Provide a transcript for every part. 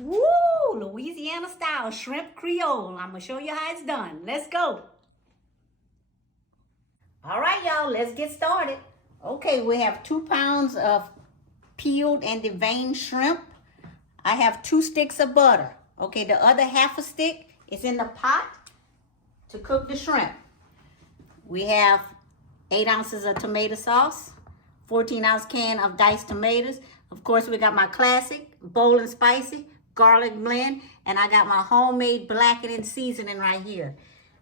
Woo! Louisiana style shrimp Creole. I'm gonna show you how it's done. Let's go. All right, y'all, let's get started. Okay, we have 2 pounds of peeled and deveined shrimp. I have 2 sticks of butter. Okay, the other half a stick is in the pot to cook the shrimp. We have 8 ounces of tomato sauce, 14-ounce can of diced tomatoes. Of course, we got my classic bold and spicy garlic blend, and I got my homemade blackening seasoning right here.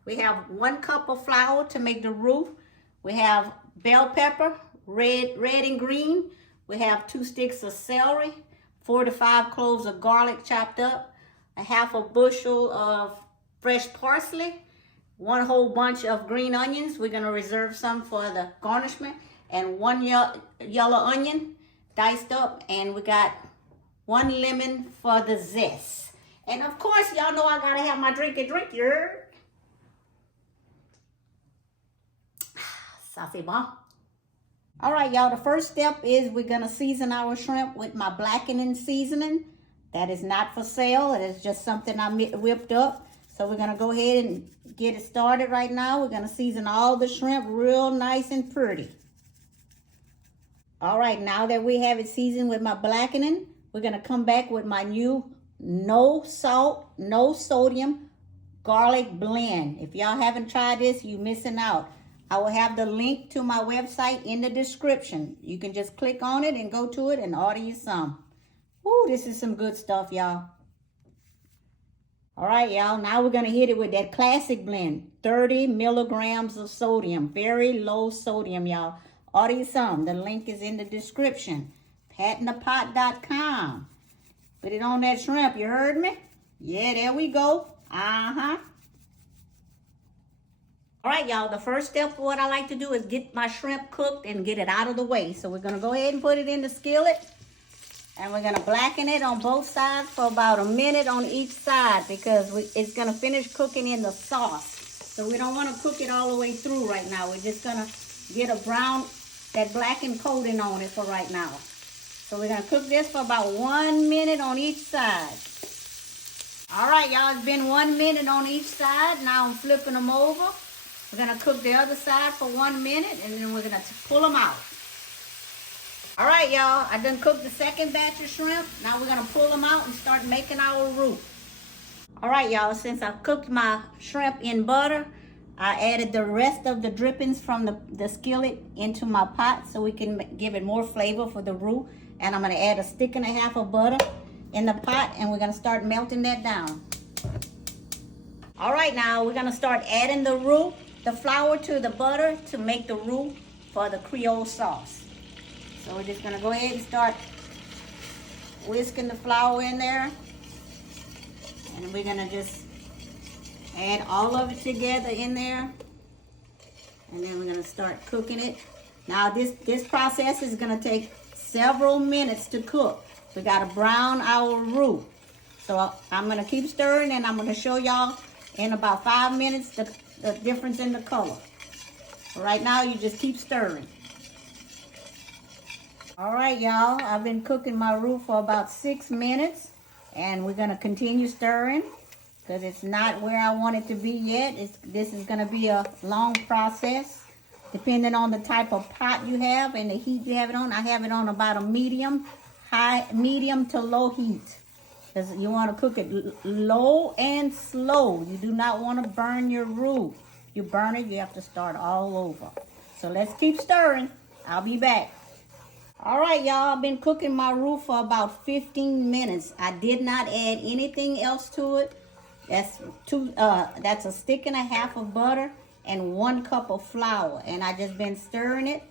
We have 1 cup of flour to make the roux. We have bell pepper, red and green. We have 2 sticks of celery, 4 to 5 cloves of garlic chopped up, a half a bushel of fresh parsley, 1 whole bunch of green onions. We're gonna reserve some for the garnishment, and 1 yellow onion diced up, and we got 1 lemon for the zest. And of course, y'all know I gotta have my drink here. Ça c'est bon. All right, y'all, the first step is we're gonna season our shrimp with my blackening seasoning. That is not for sale. It is just something I whipped up. So we're gonna go ahead and get it started right now. We're gonna season all the shrimp real nice and pretty. All right, now that we have it seasoned with my blackening, we're gonna come back with my new no salt, no sodium garlic blend. If y'all haven't tried this, you're missing out. I will have the link to my website in the description. You can just click on it and go to it and order you some. Woo, this is some good stuff, y'all. All right, y'all, now we're gonna hit it with that classic blend. 30 milligrams of sodium, very low sodium, y'all. Order you some. The link is in the description. PatInThePot.com. Put it on that shrimp, you heard me? Yeah, there we go. All right, y'all, the first step for what I like to do is get my shrimp cooked and get it out of the way. So we're gonna go ahead and put it in the skillet, and we're gonna blacken it on both sides for about a minute on each side, because it's gonna finish cooking in the sauce. So we don't wanna cook it all the way through right now. We're just gonna get a brown, that blackened coating on it for right now. So we're gonna cook this for about 1 minute on each side. All right, y'all, it's been 1 minute on each side. Now I'm flipping them over. We're gonna cook the other side for 1 minute, and then we're gonna pull them out. All right, y'all, I done cooked the second batch of shrimp. Now we're gonna pull them out and start making our roux. All right, y'all, since I've cooked my shrimp in butter, I added the rest of the drippings from the skillet into my pot so we can give it more flavor for the roux. And I'm gonna add a stick and a half of butter in the pot, and we're gonna start melting that down. All right, now we're gonna start adding the roux, the flour to the butter to make the roux for the Creole sauce. So we're just gonna go ahead and start whisking the flour in there. And we're gonna just add all of it together in there. And then we're gonna start cooking it. Now this process is gonna take several minutes to cook. We gotta brown our roux. So I'm gonna keep stirring, and I'm gonna show y'all in about 5 minutes the difference in the color. Right now, you just keep stirring. All right, y'all, I've been cooking my roux for about 6 minutes, and we're gonna continue stirring because it's not where I want it to be yet. This is gonna be a long process, depending on the type of pot you have and the heat you have it on. I have it on about a medium to low heat, because you want to cook it low and slow. You do not want to burn your roux. If you burn it, you have to start all over. So let's keep stirring. I'll be back. All right, y'all, I've been cooking my roux for about 15 minutes. I did not add anything else to it. That's a stick and a half of butter and 1 cup of flour, and I just been stirring it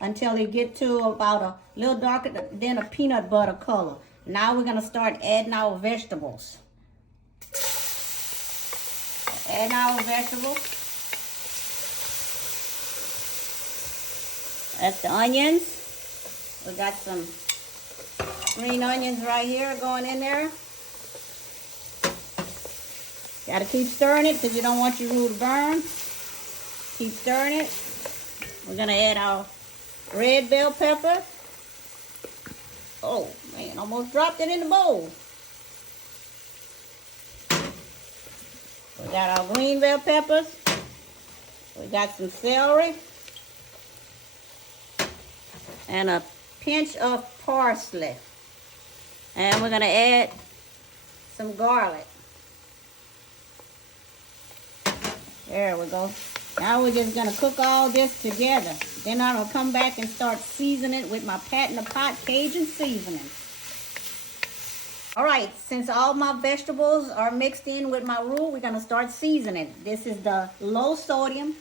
until it get to about a little darker than a peanut butter color. Now we're gonna start adding our vegetables. Add our vegetables. That's the onions. We got some green onions right here going in there. Gotta keep stirring it because you don't want your roux to burn. Keep stirring it. We're gonna add our red bell pepper. Oh man, almost dropped it in the bowl. green bell peppers. We got some celery. And a pinch of parsley. And we're going to add some garlic. There we go. Now we're just going to cook all this together. Then I'm going to come back and start seasoning it with my Pat in the Pot Cajun seasoning. All right, since all my vegetables are mixed in with my roux, we're going to start seasoning. This is the low sodium,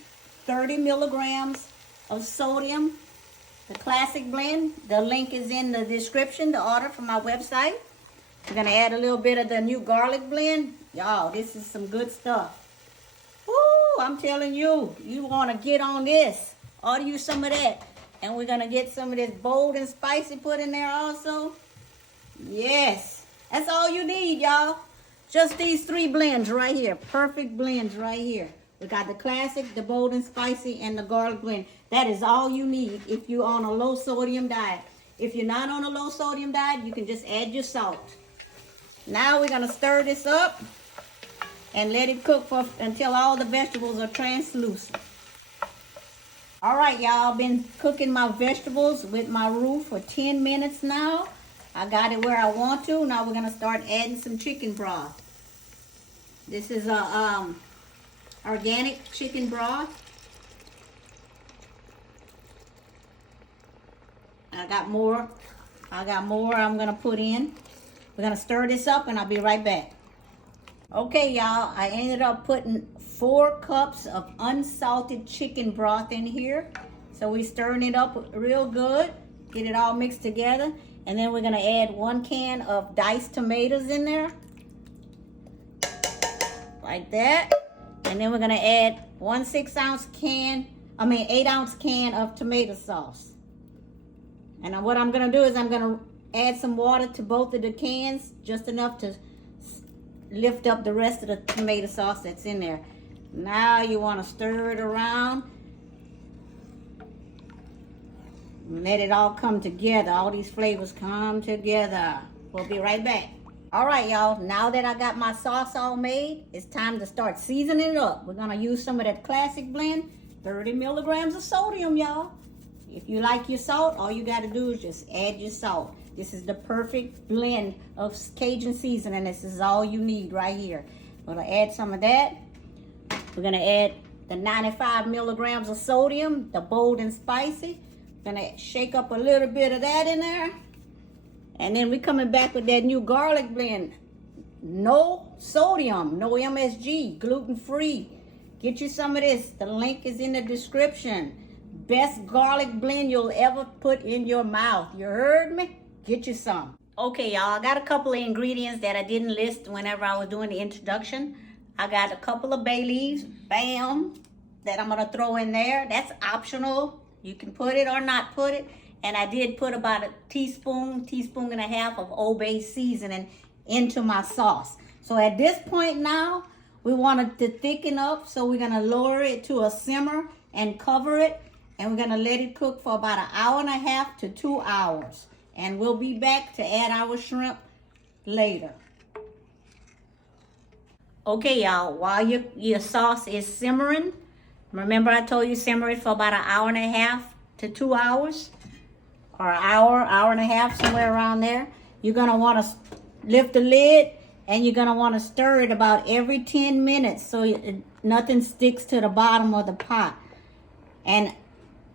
30 milligrams of sodium, the classic blend. The link is in the description to order from my website. We're going to add a little bit of the new garlic blend. Y'all, this is some good stuff. Woo, I'm telling you, you want to get on this. Order you some of that. And we're going to get some of this bold and spicy put in there also. Yes. That's all you need, y'all. Just these 3 blends right here. Perfect blends right here. We got the classic, the bold and spicy, and the garlic blend. That is all you need if you're on a low sodium diet. If you're not on a low sodium diet, you can just add your salt. Now we're going to stir this up and let it cook until all the vegetables are translucent. All right, y'all. Been cooking my vegetables with my roux for 10 minutes now. I got it where I want to. Now we're going to start adding some chicken broth. This is a organic chicken broth. I got more I'm going to put in. We're going to stir this up and I'll be right back. Okay, y'all. I ended up putting 4 cups of unsalted chicken broth in here. So we're stirring it up real good. Get it all mixed together. And then we're going to add 1 can of diced tomatoes in there. Like that. And then we're going to add 1 8-ounce can of tomato sauce. And what I'm going to do is I'm going to add some water to both of the cans. Just enough to lift up the rest of the tomato sauce that's in there. Now you want to stir it around. Let it all come together. All these flavors come together. We'll be right back. All right, y'all. Now that I got my sauce all made, it's time to start seasoning it up. We're going to use some of that classic blend. 30 milligrams of sodium, y'all. If you like your salt, all you got to do is just add your salt. This is the perfect blend of Cajun seasoning. This is all you need right here. We're going to add some of that. We're going to add the 95 milligrams of sodium, the bold and spicy. Gonna shake up a little bit of that in there. And then we're coming back with that new garlic blend. No sodium, no MSG, gluten-free. Get you some of this. The link is in the description. Best garlic blend you'll ever put in your mouth. You heard me? Get you some. Okay, y'all, I got a couple of ingredients that I didn't list whenever I was doing the introduction. I got a couple of bay leaves, bam, that I'm gonna throw in there. That's optional. You can put it or not put it. And I did put about a teaspoon and a half of Old Bay seasoning into my sauce. So at this point now, we want it to thicken up. So we're going to lower it to a simmer and cover it. And we're going to let it cook for about 1.5 hours to 2 hours. And we'll be back to add our shrimp later. Okay, y'all, while your sauce is simmering, remember I told you simmer it for about 1.5 hours to 2 hours, or an hour and a half, somewhere around there. You're going to want to lift the lid and you're going to want to stir it about every 10 minutes so nothing sticks to the bottom of the pot. And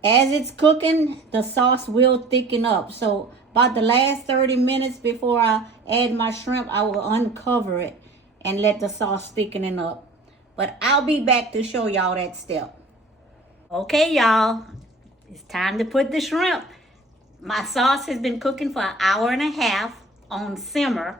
as it's cooking, the sauce will thicken up. So about the last 30 minutes before I add my shrimp, I will uncover it and let the sauce thicken up. But I'll be back to show y'all that step. Okay, y'all. It's time to put the shrimp. My sauce has been cooking for 1.5 hours on simmer.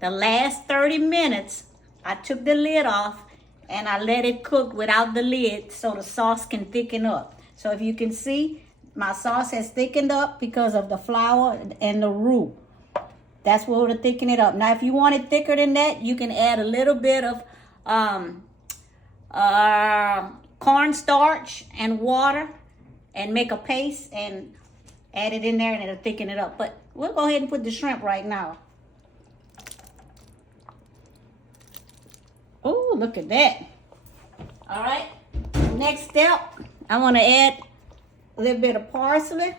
The last 30 minutes, I took the lid off and I let it cook without the lid so the sauce can thicken up. So if you can see, my sauce has thickened up because of the flour and the roux. That's what will thicken it up. Now, if you want it thicker than that, you can add a little bit of cornstarch and water and make a paste and add it in there and it'll thicken it up. But we'll go ahead and put the shrimp right now. Oh, look at that. All right. Next step, I want to add a little bit of parsley,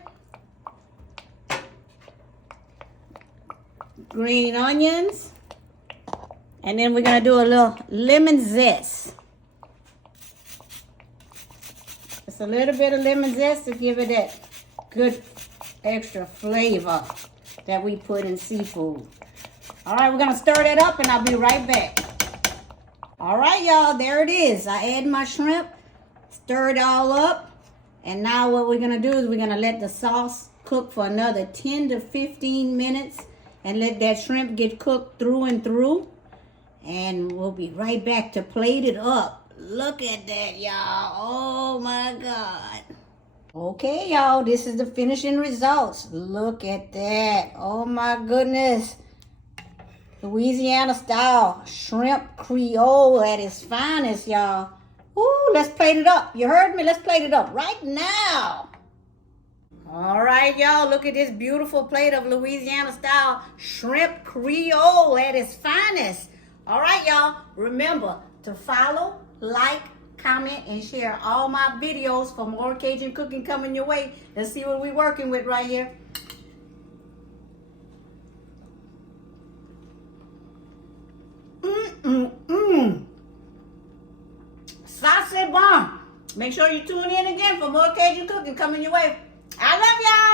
green onions, and then we're going to do a little lemon zest. Just a little bit of lemon zest to give it that good extra flavor that we put in seafood. All right, we're going to stir that up and I'll be right back. All right, y'all, there it is. I add my shrimp, stir it all up. And now what we're going to do is we're going to let the sauce cook for another 10 to 15 minutes and let that shrimp get cooked through and through. And we'll be right back to plate it up. Look at that, y'all. Oh, my God. Okay, y'all, this is the finishing results. Look at that. Oh, my goodness. Louisiana style shrimp Creole at its finest, y'all. Ooh, let's plate it up. You heard me? Let's plate it up right now. All right, y'all. Look at this beautiful plate of Louisiana style shrimp Creole at its finest. All right, y'all. Remember to follow, like, comment, and share all my videos for more Cajun cooking coming your way. Let's see what we're working with right here. Sauce bon. Make sure you tune in again for more Cajun cooking coming your way. I love y'all.